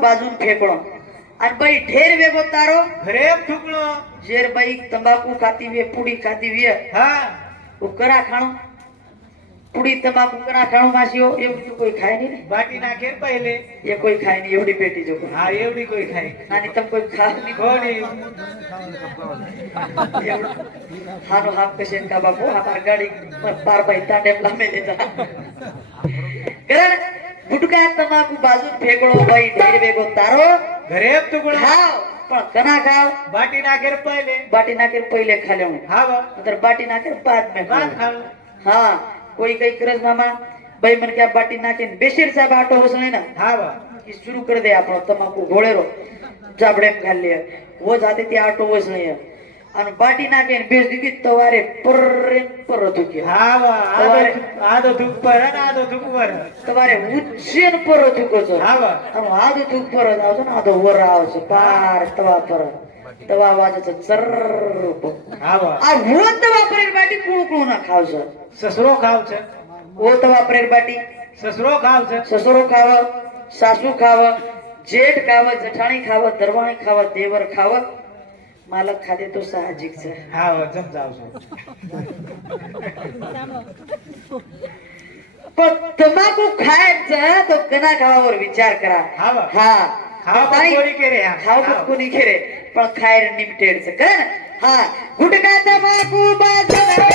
બાજુ ઠેકડો અને ભાઈ ઢેર વેગો તારો. ઘરે ઠુકડો ઝેર ભાઈ તંબાકુ ખાતી વે પૂડી ખાતી વે હા. ઉકરા ખાણું? પૂડી તમાકુ કરા ખાણું માસીઓ એવું તો કોઈ ખાય નહીં બાટી નાખે પહેલે એ કોઈ ખાય નહીં એવડી પેટી જો હા એવડી કોઈ ખાય નાની તમ કોઈ ખાવ નહીં કોની હાનો હાફ કશે કા બાપુ અમાર ગાડી પાર ભાઈ તાંડે લામે લેતા કરે ગુટકા તમાકુ બાજુ ફેંકડો ભાઈ ઢેર ભેગો તારો ઘરે તું ખાવ પણ કના ખાવ બાટી નાખે પહેલે બાટી નાખે પહેલે ખાલે હું હા અંદર બાટી નાખે બાદ મે બાદ ખાવ હા कोई कई करस मामा भाई मन क्या बाटी नाखीन बेशीर साहब आटो वर्ष नाही ना? हा वा की सुरू कर दे आपण तमाकू गोळेरो जाबड्याम खाल्ली वो जाते ती आठ वर्ष नाही आणि बाटी नाखीन बेस दिली तवारे पर्यंत पर दुखी हा। वा आदो दुख पर आदो दुख वर तवारे उच्चन पर दुखोचो हा वा आदो दुख पर आवचो ना आदो वर आवचो पार तवा पर। આદો વર આવશે પાર તવા પર તવા વાજે છે ચર હા વા આ હું તવા પર બાટી કુણું કુણું ના ખાવશે સસરો ખાવ છે ઓ તવા પર બાટી સસરો ખાવ છે સસરો ખાવ સાસુ ખાવ જેઠ ખાવ જઠાણી ખાવ દરવાણી ખાવ દેવર ખાવ માલક ખાધે તો સાહજિક છે હા વા સમજાવ છો પણ તમાકુ ખાય જ છે તો કના ખાવા પર વિચાર કરા હા खाव नाही. कोणी केरे खाव कुत कोणी केरे पण खायर निमटेडचं कर. हा गुटकाचा माकू बाजला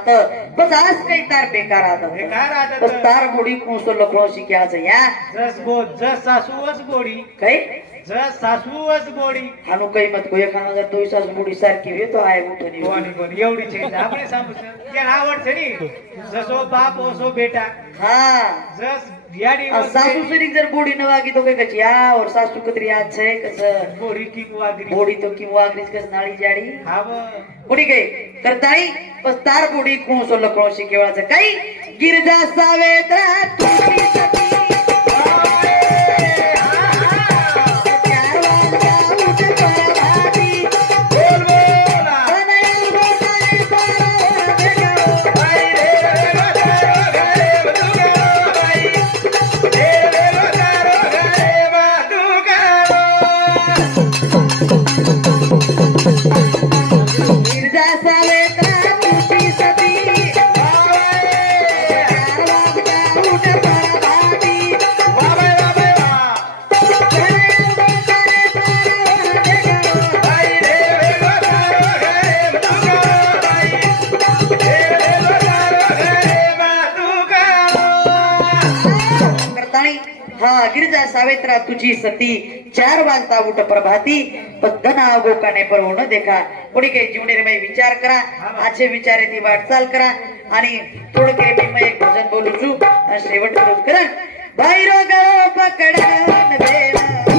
ઘસત દાત બસ આજ કઈ તાર બેકાર આદત બેકાર આદત. બસ તાર મૂડી કુંસો લખણો શીખ્યા છે યા જસ ગો જસ સાસુ વસ ગોડી કઈ જસ સાસુ વસ ગોડી આનું કઈ મત કોઈ ખાના દર દોઈ સાસ મૂડી સારખી વે તો આય ઉઠો ની કોની કોની એવડી છે આપણે સાંભળશે ત્યાં આવડ છે ની જસો બાપ ઓસો બેટા હા જસ યાડી આ વસ સાસુ સરી જર બોડી ન વાગી તો કઈ કચ યા ઓર સાસુ કતરી યાદ છે કસ ગોડી કી વાગરી બોડી તો કી વાગરી કસ નાળી જાડી હાવ બોડી ગઈ કરતાઈ બસ તાર બોડી કુંસો લખણો શીખેવા છે કઈ ગિરજા સાવેત્રા તુલસી સતી હા गिरजा सावेत्रा तुझी सती. चार वाजता उठ प्रभाती. पद्धना गोकाने परवण देखा. कोणी काही जीवनेरमय विचार करा. आजचे विचारे ती वाटचाल करा. आणि थोडं काही मी एक भजन बोलू आणि शेवट करू. करा भैरो गळो हो पकडा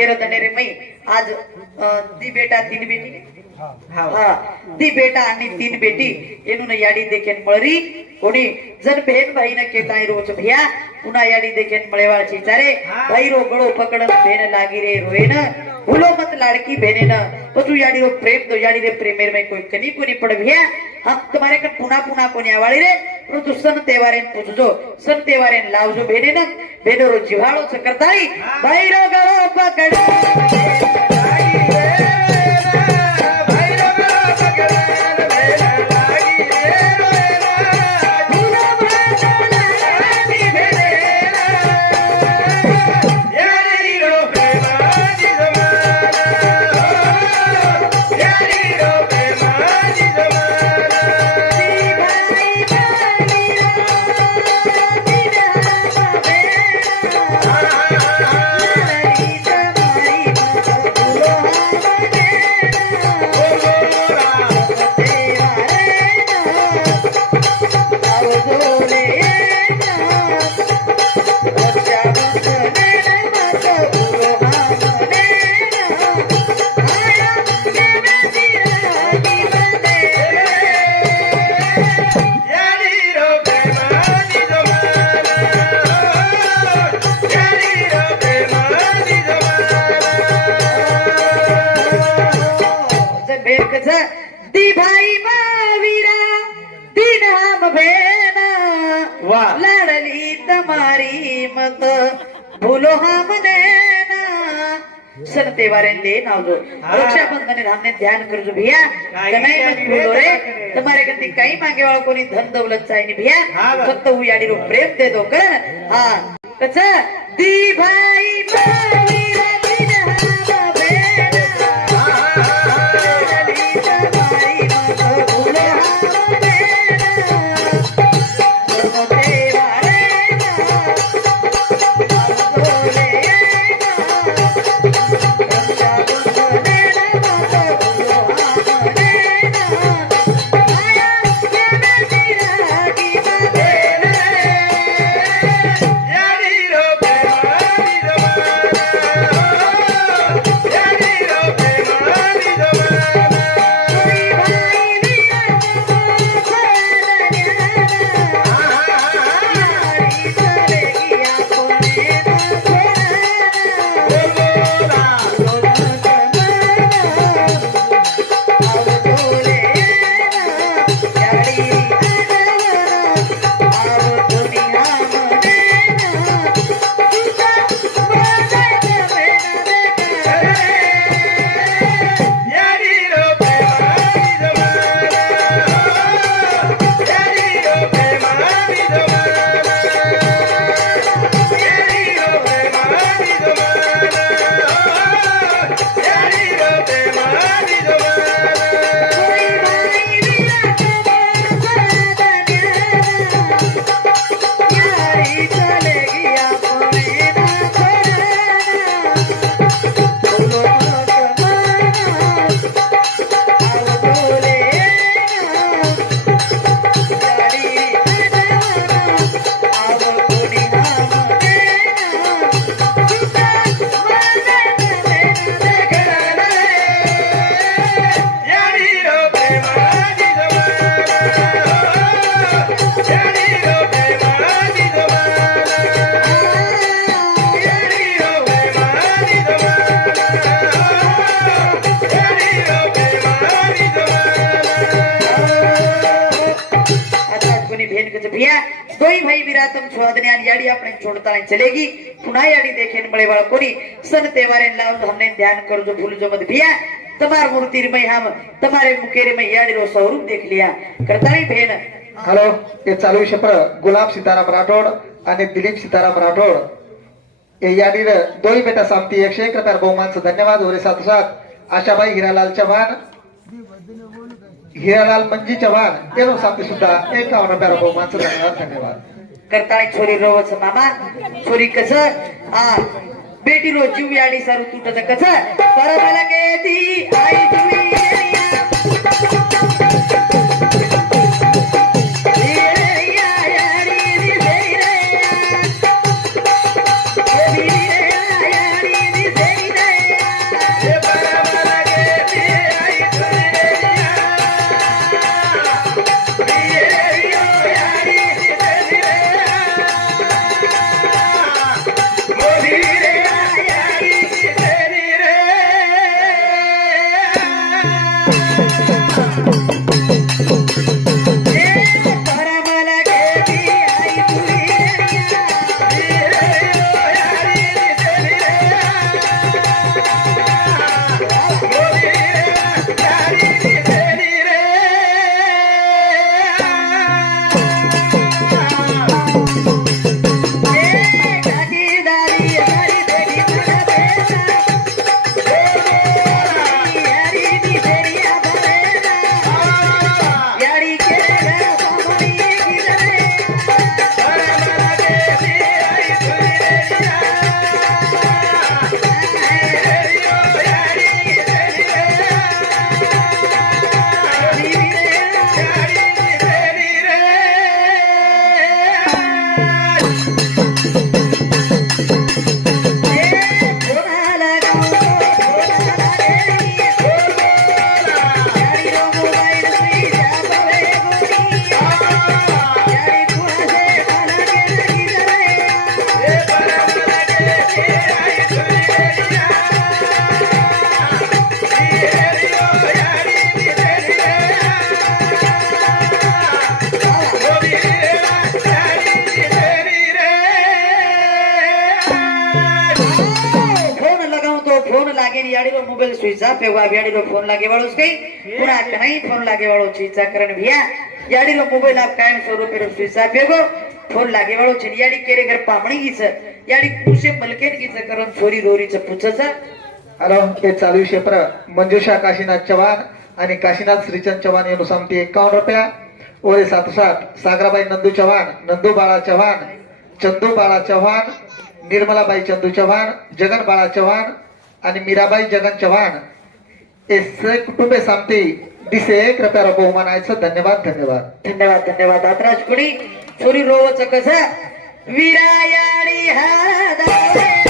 तेरह दनेरे मई. आज ती बेटा तीन बेटी. हा. हा. ती बेटा आणि तीन बेटी. एनुन याडी देखेन मळरी. कोणी? जन भेन भाई न केताय रोज भैया. पुन्हा याडी देखेन मळेवाळची चारे हा. भाई रो गळो पकडन भेन लागी रे रोएन भूलो मत लाड़की भेने न पछु याडी रो प्रेम तो याडी रे प्रेमेर में कोई कनी कोनी पड़ भैया हम तुम्हारे कन पुना पुना कोनी आवाळी रे. परंतु सन तेवारेन पूजजो सन तेवारेन लावजो भेने न भेनो रो जिव्हाळो च करताई. हा. भाई रो गळो पकड. सन तेवारे ले नावजो हा. रक्षाबंधन हमने ध्यान करजो भैया काही कनाई मत काही भूलो रे करे. तुम्हारे कती काही मागे वाला कोणी धन दौलत चाहिए भैया हा बा. फक्त हु याडी रो प्रेम याड़ी सन तेवारे ध्यान में याड़ी रो स्वरूप देख लिया। हॅलो ते चालू शपर गुलाब सीताराम राठोड आणि दिलीप सीताराम राठोड याडीनं दोन बेटा सामती एकशे एक प्रकार बहुमानचं धन्यवाद ओरे साथोसाथ आशाबाई हिरालाल चव्हाण हिरालाल मंजी चव्हाण तेनो साथी सुद्धा. एकावन्न रुपयार बहुमानचं धन्यवाद धन्यवाद. करताय छोरी रोवच मामा. छोरी कस? हा. बेटी रो जीव याडी सारू तुटत कस? परमला के नाही फोन लागेवाळो चीचा करण भिया याडीलो मोबाईल आप कायम स्वरूपे चीचा बेगो फोन लागेवाळो याडी केरे घर पामणी घीच याडी कुशे मलकेन घीच करण चोरी दोरीच पुचच. हॅलो हे चालू क्षेत्र मंजुषा काशीनाथ चव्हाण आणि काशीनाथ श्रीचंद चव्हाण यांनी सांगते एकावन्न रुपया. ओरे सातोसाठ सागराबाई नंदू चव्हाण नंदू बाळा चव्हाण चंदू बाळा चव्हाण निर्मलाबाई चंदू चव्हाण जगन बाळा चव्हाण आणि मीराबाई जगन चव्हाण. हे कुटुंबे सांगते दिसे कृपया रुपयाला बहुमान धन्यवाद धन्यवाद. धन्यवाद धन्यवाद. आतराज कुणी छोरी रोवच कसं विरायाडी हा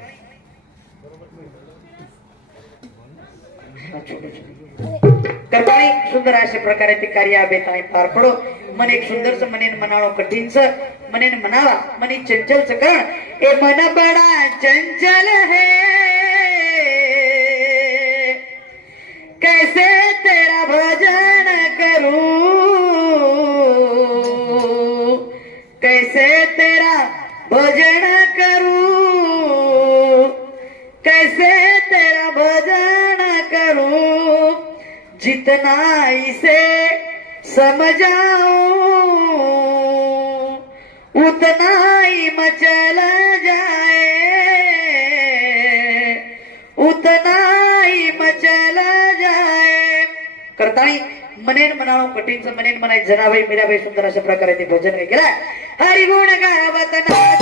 धन्यवाद धन्यवाद करताळी करताळी सुंदर अशा प्रकारे ते कार्य अभेताने पार पडो मन एक सुंदरच मनेन मनाळो कठीणच मनेन मनावा मनी चंचल करण ए मन बडा चंचल है कैसे तेरा भजन करूं समजाओ उतना ही मचल जाए। उतना ही मचल जाए। करताळी मनेन म्हणावं कठीणचं मनेन म्हणायचं जनाबाई मीराबाई सुंदर अशा प्रकारे ते भजन केलं हरिगुण गावतना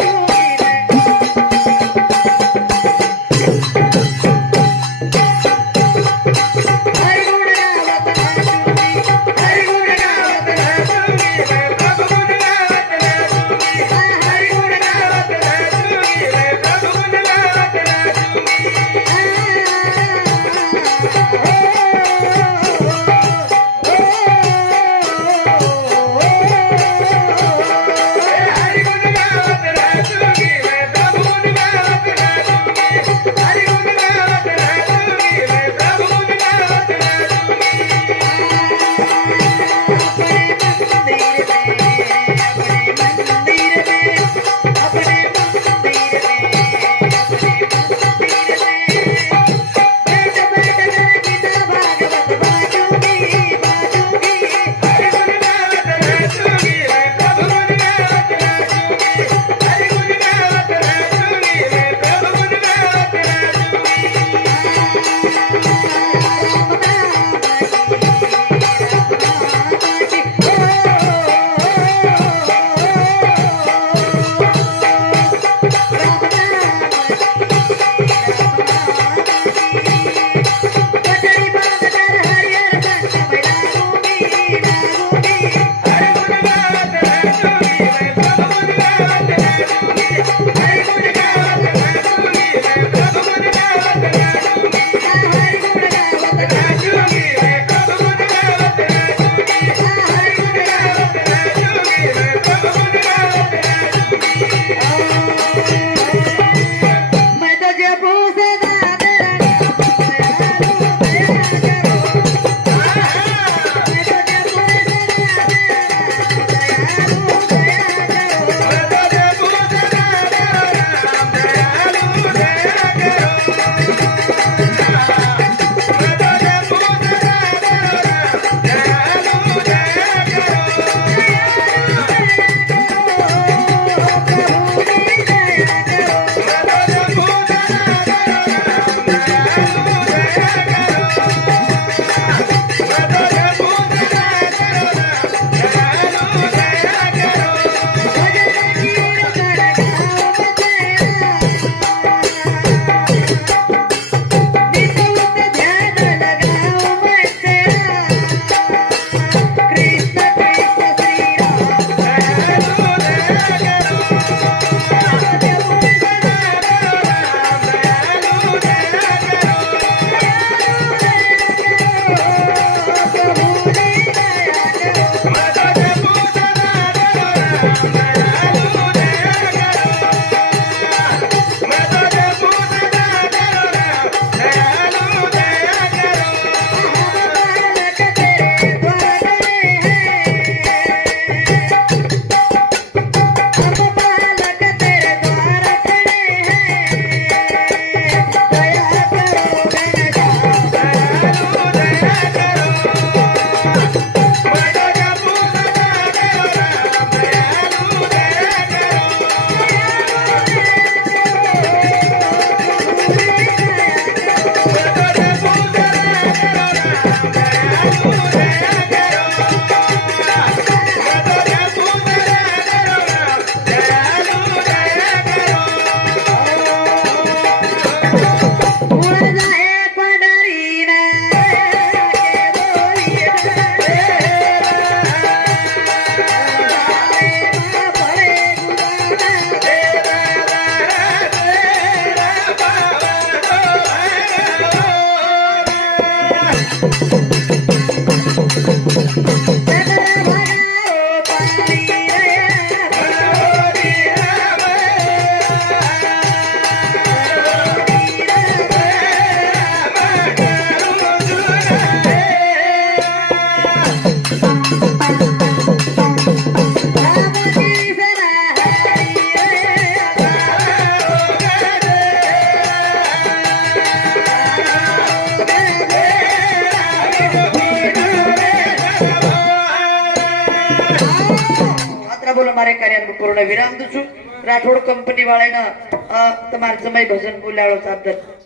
પૂર્ણ વિરામ દઉં છું. રાઠોડ કંપની વાળાના તમારે સમય ભજન બોલાડો સાબદત